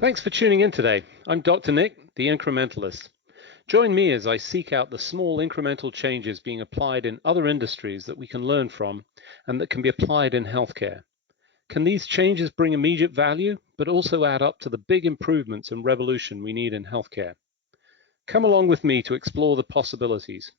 Thanks for tuning in today. I'm Dr. Nick, the Incrementalist. Join me as I seek out the small incremental changes being applied in other industries that we can learn from and that can be applied in healthcare. Can these changes bring immediate value, but also add up to the big improvements and revolution we need in healthcare? Come along with me to explore the possibilities.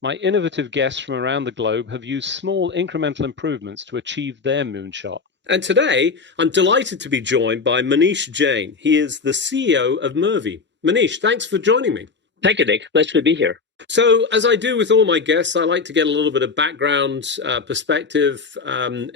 My innovative guests from around the globe have used small incremental improvements to achieve their moonshot. And today, I'm delighted to be joined by Maneesh Jain. He is the CEO of Mirvie. Maneesh, thanks for joining me. Thank you, Nick. Pleasure to be here. So, as I do with all my guests, I like to get a little bit of background perspective,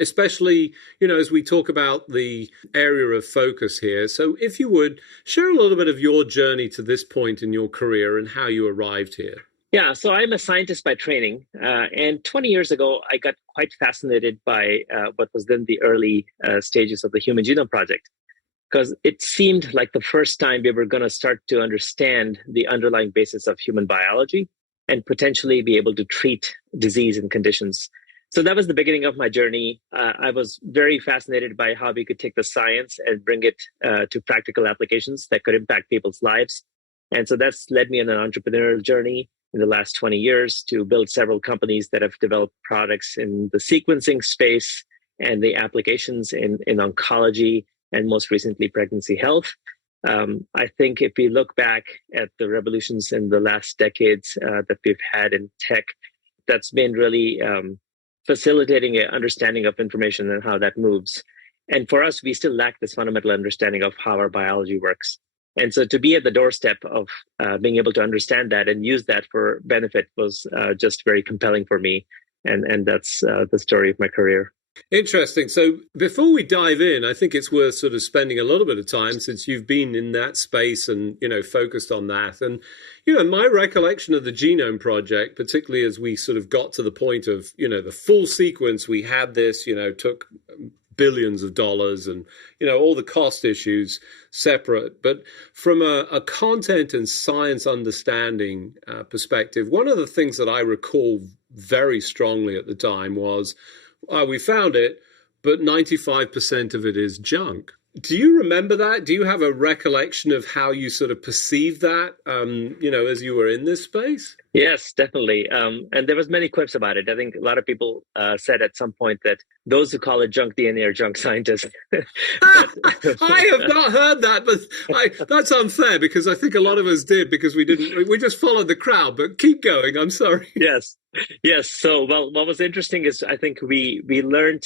especially, as we talk about the area of focus here. So, if you would, share a little bit of your journey to this point in your career and how you arrived here. Yeah, so I'm a scientist by training. And 20 years ago, I got quite fascinated by what was then the early stages of the Human Genome Project, because it seemed like the first time we were going to start to understand the underlying basis of human biology and potentially be able to treat disease and conditions. So that was the beginning of my journey. I was very fascinated by how we could take the science and bring it to practical applications that could impact people's lives. And so that's led me on an entrepreneurial journey in the last 20 years to build several companies that have developed products in the sequencing space and the applications in oncology and most recently pregnancy health. I think if we look back at the revolutions in the last decades that we've had in tech, that's been really facilitating an understanding of information and how that moves. And for us, we still lack this fundamental understanding of how our biology works. And so to be at the doorstep of being able to understand that and use that for benefit was just very compelling for me. And that's the story of my career. Interesting. So before we dive in, I think it's worth sort of spending a little bit of time since you've been in that space and, focused on that. And, my recollection of the Genome Project, particularly as we sort of got to the point of, the full sequence, we had this, took billions of dollars and all the cost issues separate, but from a content and science understanding perspective, one of the things that I recall very strongly at the time was we found it, but 95% of it is junk. Do you remember that? Do you have a recollection of how you sort of perceived that, as you were in this space? Yes, definitely. And there was many quips about it. I think a lot of people said at some point that those who call it junk DNA are junk scientists. I have not heard that, but that's unfair because I think a lot of us did because we just followed the crowd, but keep going. I'm sorry. Yes. So, what was interesting is I think we learned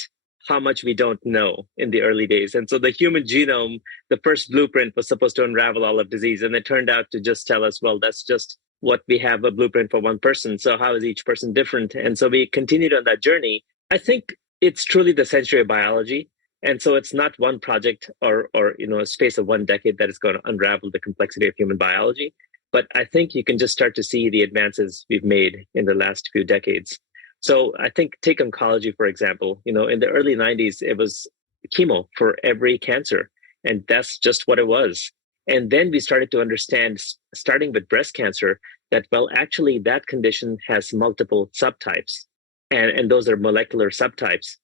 how much we don't know in the early days. And so the human genome, the first blueprint was supposed to unravel all of disease. And it turned out to just tell us, well, that's just what we have a blueprint for one person. So how is each person different? And so we continued on that journey. I think it's truly the century of biology. And so it's not one project or a space of one decade that is going to unravel the complexity of human biology. But I think you can just start to see the advances we've made in the last few decades. So I think take oncology, for example, in the early 90s, it was chemo for every cancer. And that's just what it was. And then we started to understand, starting with breast cancer, that, well, actually that condition has multiple subtypes. And those are molecular subtypes.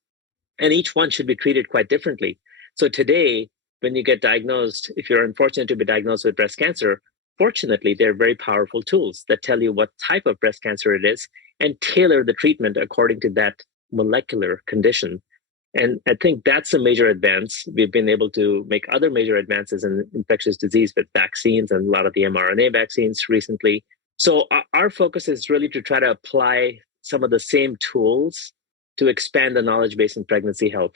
And each one should be treated quite differently. So today, when you get diagnosed, if you're unfortunate to be diagnosed with breast cancer, fortunately, they're very powerful tools that tell you what type of breast cancer it is and tailor the treatment according to that molecular condition. And I think that's a major advance. We've been able to make other major advances in infectious disease with vaccines and a lot of the mRNA vaccines recently. So our focus is really to try to apply some of the same tools to expand the knowledge base in pregnancy health.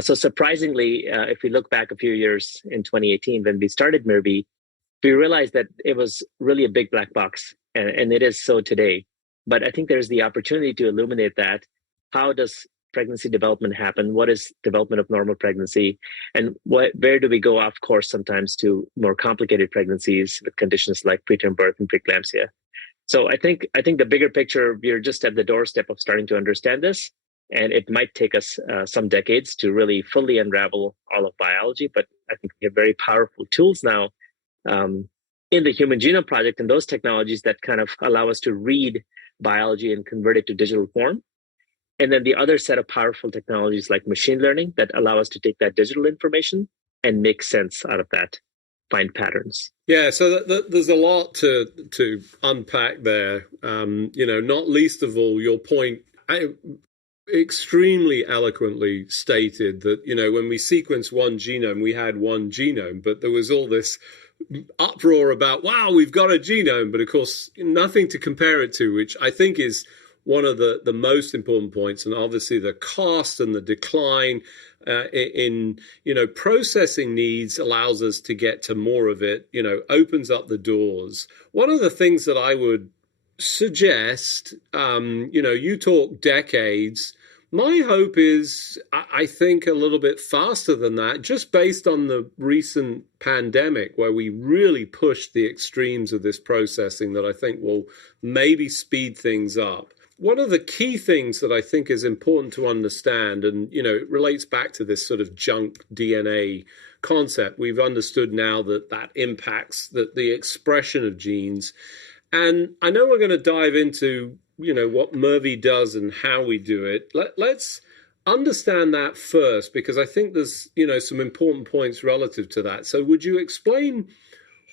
So surprisingly, if we look back a few years in 2018, when we started Mirvie, we realized that it was really a big black box, and it is so today. But I think there's the opportunity to illuminate that. How does pregnancy development happen? What is development of normal pregnancy? And where do we go off course sometimes to more complicated pregnancies with conditions like preterm birth and preeclampsia? So I think the bigger picture, we're just at the doorstep of starting to understand this. And it might take us some decades to really fully unravel all of biology. But I think we have very powerful tools now in the Human Genome Project and those technologies that kind of allow us to read biology and convert it to digital form. And then the other set of powerful technologies like machine learning that allow us to take that digital information and make sense out of that. find patterns. Yeah, so there's a lot to unpack there. Not least of all, your point extremely eloquently stated that, when we sequenced one genome, we had one genome, but there was all this uproar about, wow, we've got a genome, but of course, nothing to compare it to, which I think is one of the most important points. And obviously the cost and the decline in processing needs allows us to get to more of it, opens up the doors. One of the things that I would suggest, you talk decades. My hope is, I think, a little bit faster than that, just based on the recent pandemic where we really pushed the extremes of this processing that I think will maybe speed things up. One of the key things that I think is important to understand, and, it relates back to this sort of junk DNA concept. We've understood now that impacts the expression of genes. And I know we're going to dive into, what Mirvie does and how we do it. Let's understand that first, because I think there's, some important points relative to that. So would you explain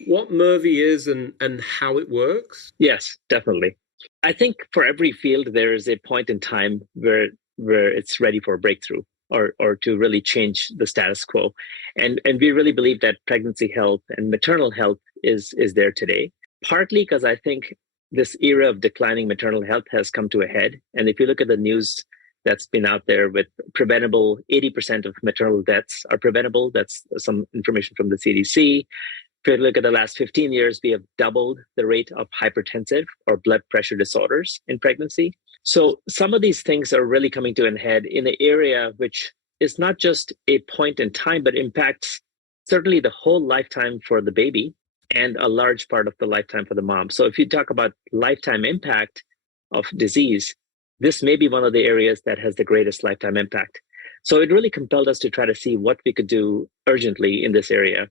what Mirvie is and how it works? Yes, definitely. I think for every field, there is a point in time where it's ready for a breakthrough or to really change the status quo. And we really believe that pregnancy health and maternal health is there today, partly because I think this era of declining maternal health has come to a head. And if you look at the news that's been out there with preventable, 80% of maternal deaths are preventable. That's some information from the CDC. If you look at the last 15 years, we have doubled the rate of hypertensive or blood pressure disorders in pregnancy. So some of these things are really coming to an head in an area which is not just a point in time, but impacts certainly the whole lifetime for the baby and a large part of the lifetime for the mom. So if you talk about lifetime impact of disease, this may be one of the areas that has the greatest lifetime impact. So it really compelled us to try to see what we could do urgently in this area.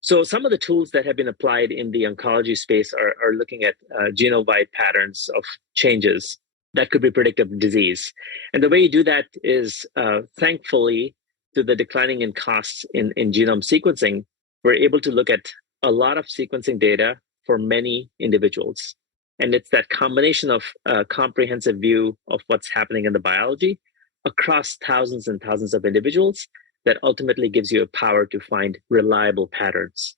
So some of the tools that have been applied in the oncology space are looking at genome-wide patterns of changes that could be predictive of disease. And the way you do that is, thankfully, to the declining in costs in genome sequencing, we're able to look at a lot of sequencing data for many individuals. And it's that combination of a comprehensive view of what's happening in the biology across thousands and thousands of individuals that ultimately gives you a power to find reliable patterns.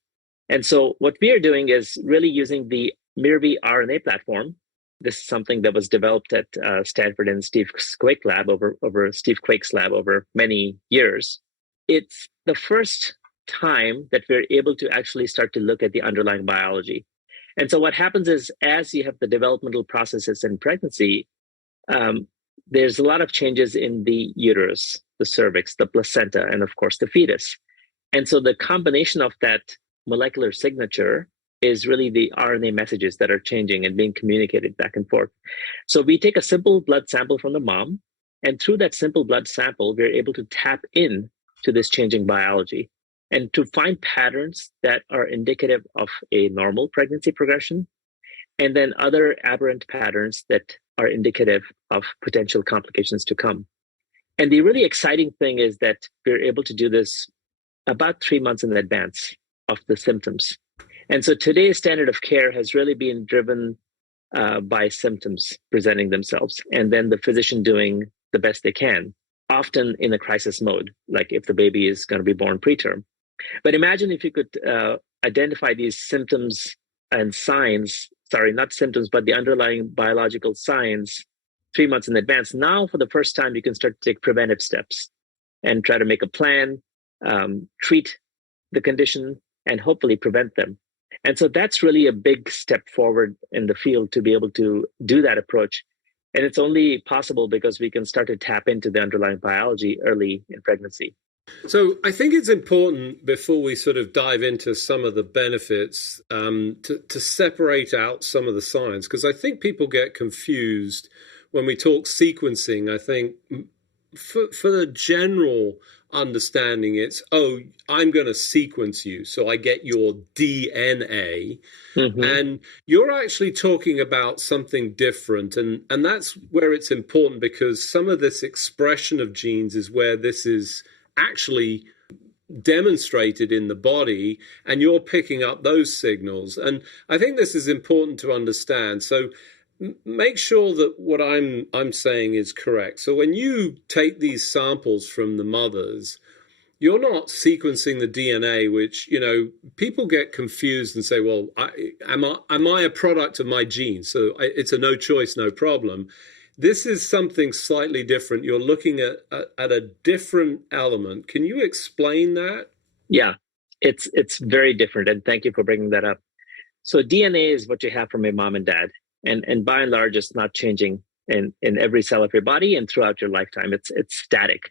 And so what we are doing is really using the Mirvie RNA platform. This is something that was developed at Stanford and Steve Quake's lab over many years. It's the first time that we're able to actually start to look at the underlying biology. And so what happens is, as you have the developmental processes in pregnancy, there's a lot of changes in the uterus, the cervix, the placenta, and of course the fetus. And so the combination of that molecular signature is really the RNA messages that are changing and being communicated back and forth. So we take a simple blood sample from the mom, and through that simple blood sample, we're able to tap in to this changing biology and to find patterns that are indicative of a normal pregnancy progression, and then other aberrant patterns that are indicative of potential complications to come. And the really exciting thing is that we're able to do this about 3 months in advance of the symptoms. And so today's standard of care has really been driven by symptoms presenting themselves, and then the physician doing the best they can, often in a crisis mode, like if the baby is going to be born preterm. But imagine if you could identify these symptoms and signs, not symptoms, but the underlying biological signs 3 months in advance. Now, for the first time, you can start to take preventive steps and try to make a plan, treat the condition, and hopefully prevent them. And so that's really a big step forward in the field to be able to do that approach. And it's only possible because we can start to tap into the underlying biology early in pregnancy. So I think it's important, before we sort of dive into some of the benefits, to separate out some of the science, because I think people get confused when we talk sequencing. I think for the general understanding, it's, oh, I'm going to sequence you, so I get your DNA. Mm-hmm. And you're actually talking about something different. And that's where it's important, because some of this expression of genes is where this is actually demonstrated in the body, and you're picking up those signals. And I think this is important to understand. So make sure that what I'm saying is correct. So when you take these samples from the mothers, you're not sequencing the DNA, which, people get confused and say, well, am I a product of my genes? So it's a no choice, no problem. This is something slightly different. You're looking at a different element. Can you explain that? Yeah, it's very different. And thank you for bringing that up. So DNA is what you have from your mom and dad. And by and large, it's not changing in every cell of your body and throughout your lifetime. It's static.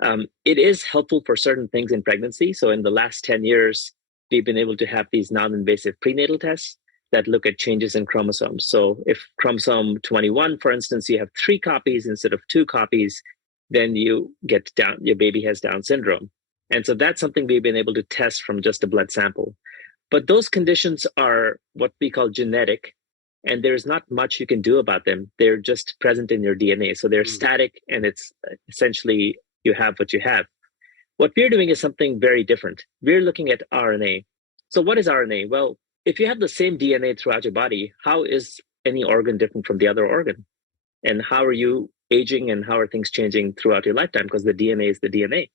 It is helpful for certain things in pregnancy. So in the last 10 years, we've been able to have these non-invasive prenatal tests that look at changes in chromosomes. So if chromosome 21, for instance, you have 3 copies instead of 2 copies, then you get your baby has Down syndrome. And so that's something we've been able to test from just a blood sample. But those conditions are what we call genetic, and there's not much you can do about them. They're just present in your DNA. So they're static, and it's essentially you have what you have. What we're doing is something very different. We're looking at RNA. So what is RNA? Well, if you have the same DNA throughout your body, how is any organ different from the other organ? And how are you aging, and how are things changing throughout your lifetime? Because the DNA is the DNA.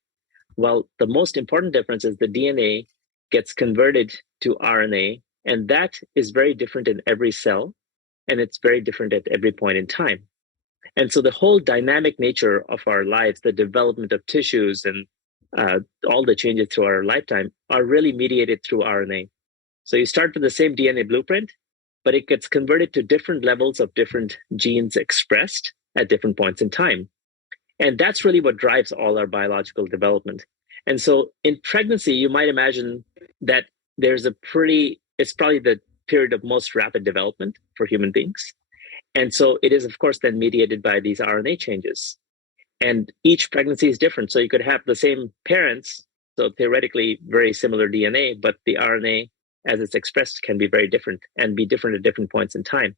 Well, the most important difference is the DNA gets converted to RNA, and that is very different in every cell, and it's very different at every point in time. And so the whole dynamic nature of our lives, the development of tissues, and all the changes through our lifetime are really mediated through RNA. So you start with the same DNA blueprint, but it gets converted to different levels of different genes expressed at different points in time. And that's really what drives all our biological development. And so in pregnancy, you might imagine that it's probably the period of most rapid development for human beings. And so it is, of course, then mediated by these RNA changes. And each pregnancy is different. So you could have the same parents, so theoretically very similar DNA, but the RNA as it's expressed can be very different and be different at different points in time.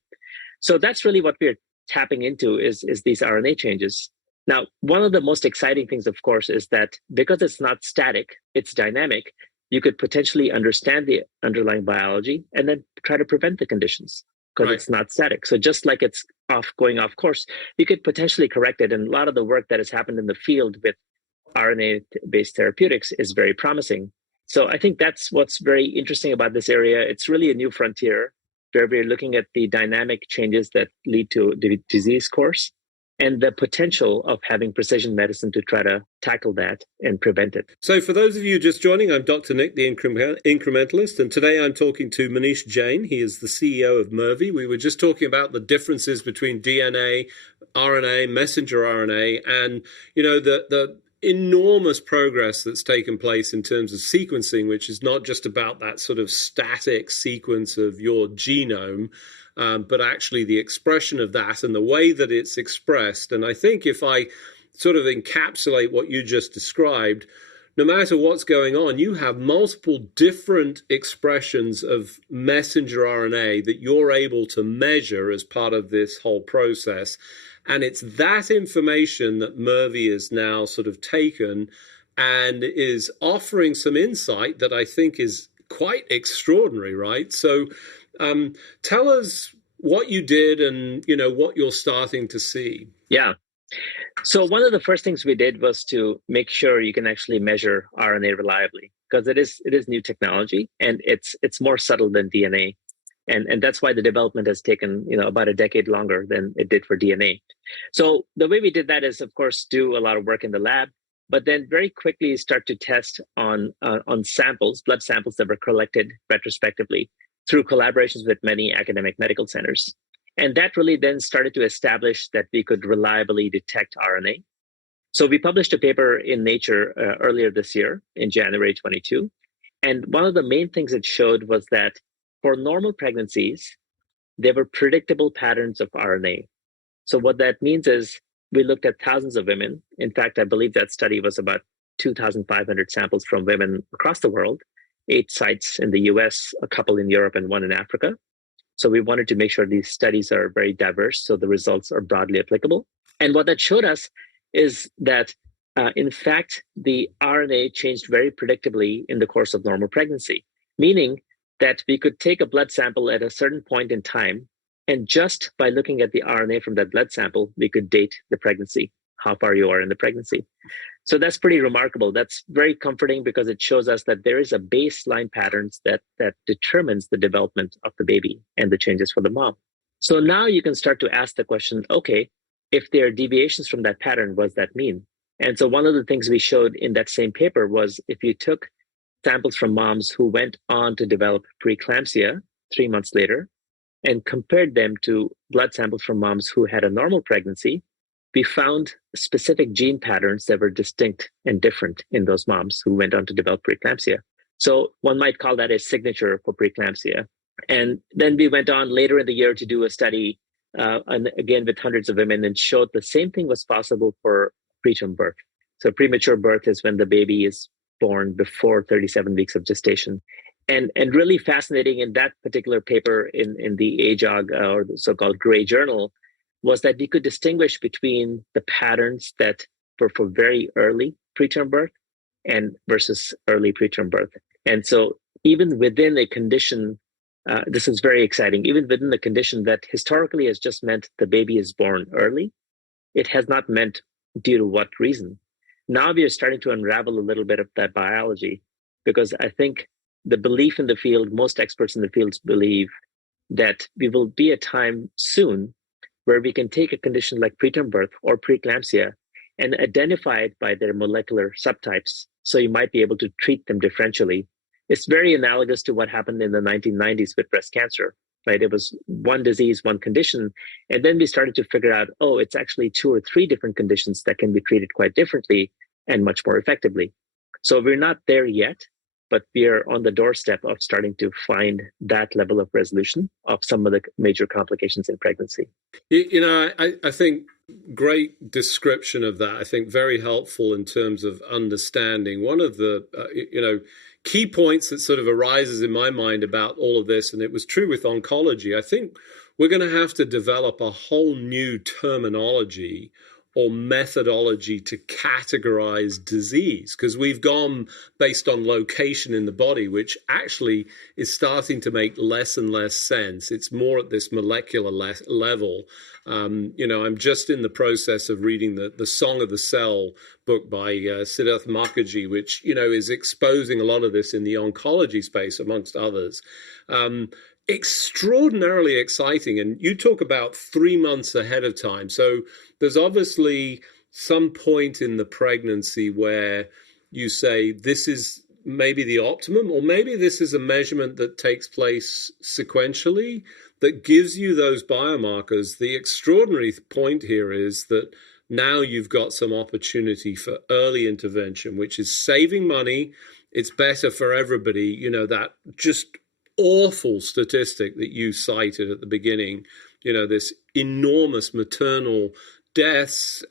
So that's really what we're tapping into is these RNA changes. Now, one of the most exciting things, of course, is that because it's not static, it's dynamic, you could potentially understand the underlying biology and then try to prevent the conditions because it's not static. So just like it's going off course, you could potentially correct it. And a lot of the work that has happened in the field with RNA-based therapeutics is very promising. So I think that's what's very interesting about this area. It's really a new frontier where we're looking at the dynamic changes that lead to the disease course and the potential of having precision medicine to try to tackle that and prevent it. So for those of you just joining, I'm Dr. Nick, the Incrementalist, and today I'm talking to Maneesh Jain. He is the CEO of Mirvie. We were just talking about the differences between DNA, RNA, messenger RNA, and, the enormous progress that's taken place in terms of sequencing, which is not just about that sort of static sequence of your genome, but actually the expression of that and the way that it's expressed. And I think if I sort of encapsulate what you just described, no matter what's going on, you have multiple different expressions of messenger RNA that you're able to measure as part of this whole process. And it's that information that Mirvie is now sort of taken and is offering some insight that I think is quite extraordinary, right? So tell us what you did and, what you're starting to see. Yeah. So one of the first things we did was to make sure you can actually measure RNA reliably because it is new technology and it's more subtle than DNA. And that's why the development has taken, about a decade longer than it did for DNA. So the way we did that is, of course, do a lot of work in the lab, but then very quickly start to test on samples, blood samples that were collected retrospectively through collaborations with many academic medical centers. And that really then started to establish that we could reliably detect RNA. So we published a paper in Nature earlier this year in January 22. And one of the main things it showed was that for normal pregnancies, there were predictable patterns of RNA. So what that means is we looked at thousands of women. In fact, I believe that study was about 2,500 samples from women across the world, 8 sites in the US, a couple in Europe, and 1 in Africa. So we wanted to make sure these studies are very diverse, so the results are broadly applicable. And what that showed us is that in fact, the RNA changed very predictably in the course of normal pregnancy, meaning that we could take a blood sample at a certain point in time, and just by looking at the RNA from that blood sample, we could date the pregnancy, how far you are in the pregnancy. So that's pretty remarkable. That's very comforting because it shows us that there is a baseline patterns that determines the development of the baby and the changes for the mom. So now you can start to ask the question, okay, if there are deviations from that pattern, what does that mean? And so one of the things we showed in that same paper was if you took samples from moms who went on to develop preeclampsia 3 months later and compared them to blood samples from moms who had a normal pregnancy, we found specific gene patterns that were distinct and different in those moms who went on to develop preeclampsia. So one might call that a signature for preeclampsia. And then we went on later in the year to do a study, and again with hundreds of women, and showed the same thing was possible for preterm birth. So premature birth is when the baby is born before 37 weeks of gestation. And really fascinating in that particular paper in the AJOG, or the so-called Gray Journal, was that we could distinguish between the patterns that were for very early preterm birth and versus early preterm birth. And so even within a condition, this is very exciting, even within the condition that historically has just meant the baby is born early, it has not meant due to what reason. Now we are starting to unravel a little bit of that biology, because I think the belief in the field, most experts in the fields believe that we will be a time soon where we can take a condition like preterm birth or preeclampsia and identify it by their molecular subtypes. So you might be able to treat them differentially. It's very analogous to what happened in the 1990s with breast cancer, right? It was one disease, one condition. And then we started to figure out, oh, it's actually 2 or 3 different conditions that can be treated quite differently and much more effectively. So we're not there yet, but we are on the doorstep of starting to find that level of resolution of some of the major complications in pregnancy. I think great description of that. I think very helpful in terms of understanding. One of the, key points that sort of arises in my mind about all of this, and it was true with oncology, I think we're going to have to develop a whole new terminology or methodology to categorize disease, because we've gone based on location in the body, which actually is starting to make less and less sense. It's more at this molecular level. I'm just in the process of reading the Song of the Cell book by Siddharth Mukherjee, which, is exposing a lot of this in the oncology space, amongst others. Extraordinarily exciting. And you talk about 3 months ahead of time. So there's obviously some point in the pregnancy where you say this is maybe the optimum, or maybe this is a measurement that takes place sequentially that gives you those biomarkers. The extraordinary point here is that now you've got some opportunity for early intervention, which is saving money. It's better for everybody. That just awful statistic that you cited at the beginning, this enormous maternal deaths,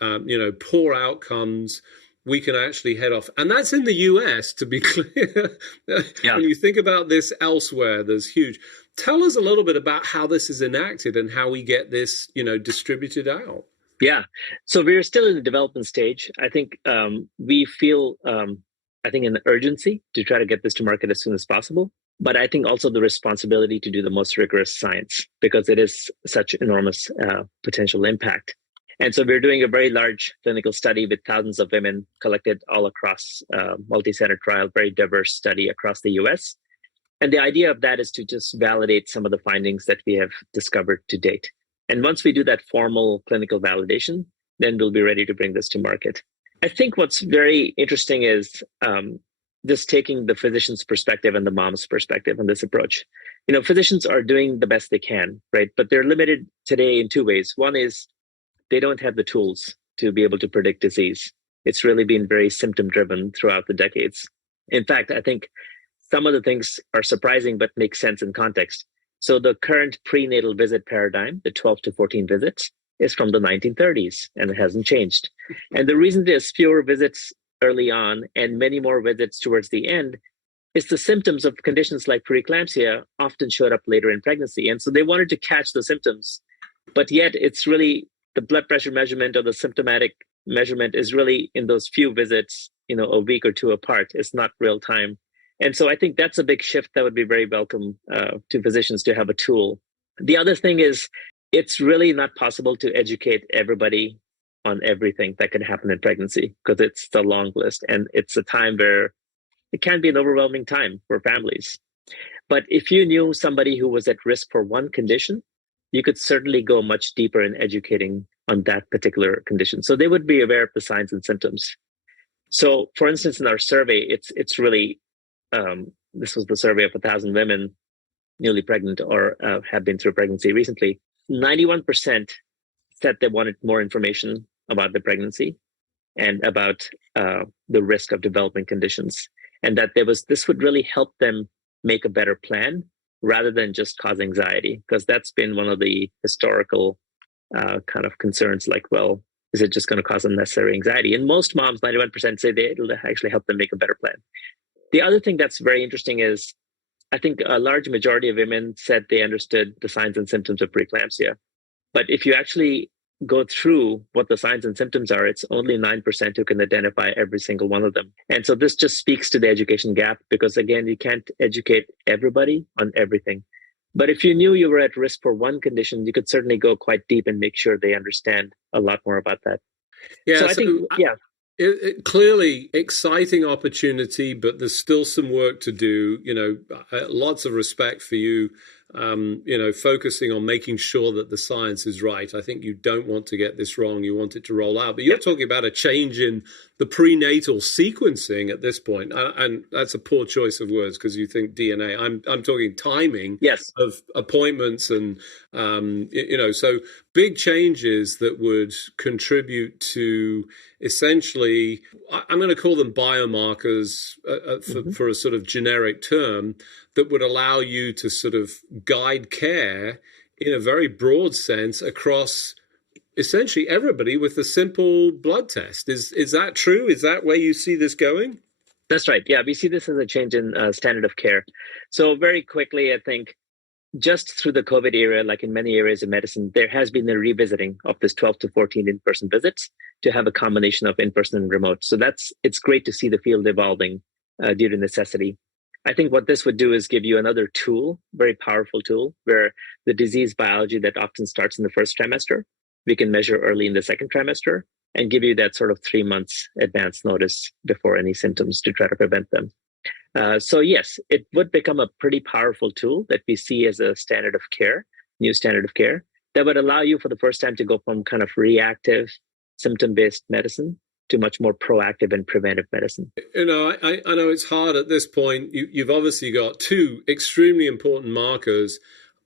poor outcomes, we can actually head off. And that's in the US, to be clear. Yeah. When you think about this elsewhere, there's huge. Tell us a little bit about how this is enacted and how we get this, distributed out. Yeah. So we're still in the development stage. I think we feel, an urgency to try to get this to market as soon as possible. But I think also the responsibility to do the most rigorous science, because it is such enormous potential impact. And so we're doing a very large clinical study with thousands of women collected all across multi-center trial, very diverse study across the US. And the idea of that is to just validate some of the findings that we have discovered to date. And once we do that formal clinical validation, then we'll be ready to bring this to market. I think what's very interesting is just taking the physician's perspective and the mom's perspective on this approach. Physicians are doing the best they can, right? But they're limited today in 2 ways. One is they don't have the tools to be able to predict disease. It's really been very symptom-driven throughout the decades. In fact, I think some of the things are surprising but make sense in context. So the current prenatal visit paradigm, the 12 to 14 visits, is from the 1930s, and it hasn't changed. And the reason there's fewer visits early on and many more visits towards the end is the symptoms of conditions like preeclampsia often showed up later in pregnancy. And so they wanted to catch the symptoms, but yet it's really the blood pressure measurement or the symptomatic measurement is really in those few visits, a week or two apart. It's not real time. And so I think that's a big shift that would be very welcome to physicians to have a tool. The other thing is, it's really not possible to educate everybody on everything that can happen in pregnancy, because it's the long list, and it's a time where it can be an overwhelming time for families. But if you knew somebody who was at risk for one condition, you could certainly go much deeper in educating on that particular condition. So they would be aware of the signs and symptoms. So, for instance, in our survey, it's really, this was the survey of 1,000 women newly pregnant or have been through pregnancy recently. 91% said they wanted more information about the pregnancy and about the risk of developing conditions, and that this would really help them make a better plan rather than just cause anxiety, because that's been one of the historical kind of concerns, like, well, is it just going to cause unnecessary anxiety? And most moms, 91%, say it'll actually help them make a better plan. The other thing that's very interesting is, I think a large majority of women said they understood the signs and symptoms of preeclampsia. But if you actually go through what the signs and symptoms are, it's only 9% who can identify every single one of them. And so this just speaks to the education gap, because again, you can't educate everybody on everything. But if you knew you were at risk for one condition, you could certainly go quite deep and make sure they understand a lot more about that. Yeah, so I think, yeah. Clearly exciting opportunity, but there's still some work to do. Lots of respect for you, focusing on making sure that the science is right. I think you don't want to get this wrong. You want it to roll out. But you're talking about a change in the prenatal sequencing at this point. And that's a poor choice of words, because you think DNA. I'm talking timing of appointments and, so big changes that would contribute to essentially, I'm going to call them biomarkers for a sort of generic term, that would allow you to sort of guide care in a very broad sense across essentially everybody with a simple blood test. Is that true? Is that where you see this going? That's right. Yeah, we see this as a change in standard of care. So very quickly, I think, just through the COVID era, like in many areas of medicine, there has been a revisiting of this 12 to 14 in-person visits to have a combination of in-person and remote. So it's great to see the field evolving due to necessity. I think what this would do is give you another tool, very powerful tool, where the disease biology that often starts in the first trimester, we can measure early in the second trimester and give you that sort of 3 months advance notice before any symptoms to try to prevent them. So yes, it would become a pretty powerful tool that we see as a standard of care, new standard of care, that would allow you for the first time to go from kind of reactive symptom-based medicine to much more proactive and preventive medicine. I know it's hard at this point. You've obviously got two extremely important markers.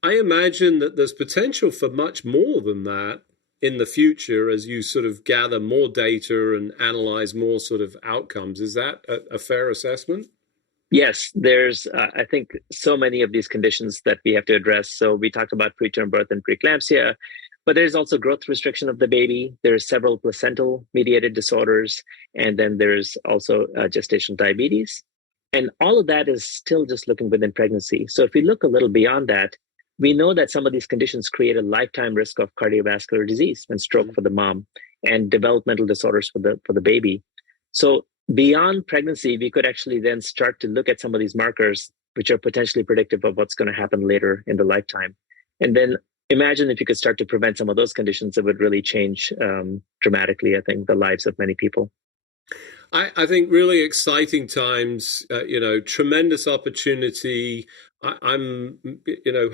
I imagine that there's potential for much more than that in the future as you sort of gather more data and analyze more sort of outcomes. Is that a fair assessment? Yes, there's, I think, so many of these conditions that we have to address. So we talked about preterm birth and preeclampsia, but there's also growth restriction of the baby. There's several placental mediated disorders, and then there's also gestational diabetes. And all of that is still just looking within pregnancy. So if we look a little beyond that, we know that some of these conditions create a lifetime risk of cardiovascular disease and stroke for the mom, and developmental disorders for the baby. So beyond pregnancy, we could actually then start to look at some of these markers, which are potentially predictive of what's going to happen later in the lifetime. And then imagine if you could start to prevent some of those conditions, it would really change dramatically, I think, the lives of many people. I think really exciting times, tremendous opportunity. I'm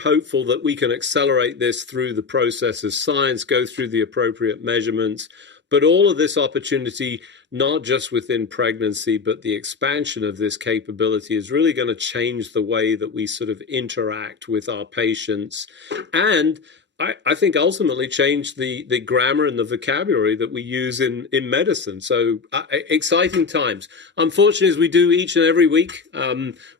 hopeful that we can accelerate this through the process of science, go through the appropriate measurements. But all of this opportunity, not just within pregnancy, but the expansion of this capability is really going to change the way that we sort of interact with our patients. And I think ultimately change the grammar and the vocabulary that we use in medicine. So exciting times. Unfortunately, as we do each and every week,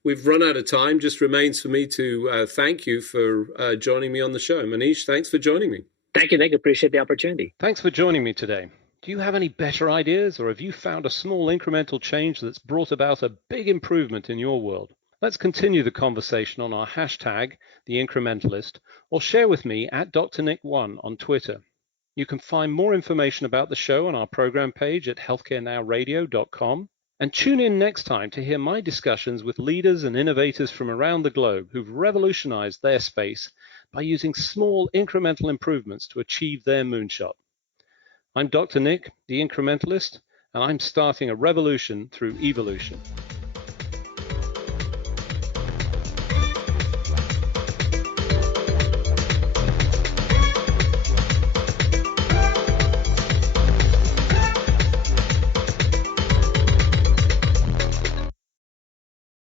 we've run out of time. Just remains for me to thank you for joining me on the show. Maneesh, thanks for joining me. Thank you, Nick. Appreciate the opportunity. Thanks for joining me today. Do you have any better ideas, or have you found a small incremental change that's brought about a big improvement in your world? Let's continue the conversation on our hashtag, The Incrementalist, or share with me at Dr. Nick1 on Twitter. You can find more information about the show on our program page at healthcarenowradio.com. And tune in next time to hear my discussions with leaders and innovators from around the globe who've revolutionized their space by using small incremental improvements to achieve their moonshot. I'm Dr. Nick, the Incrementalist, and I'm starting a revolution through evolution.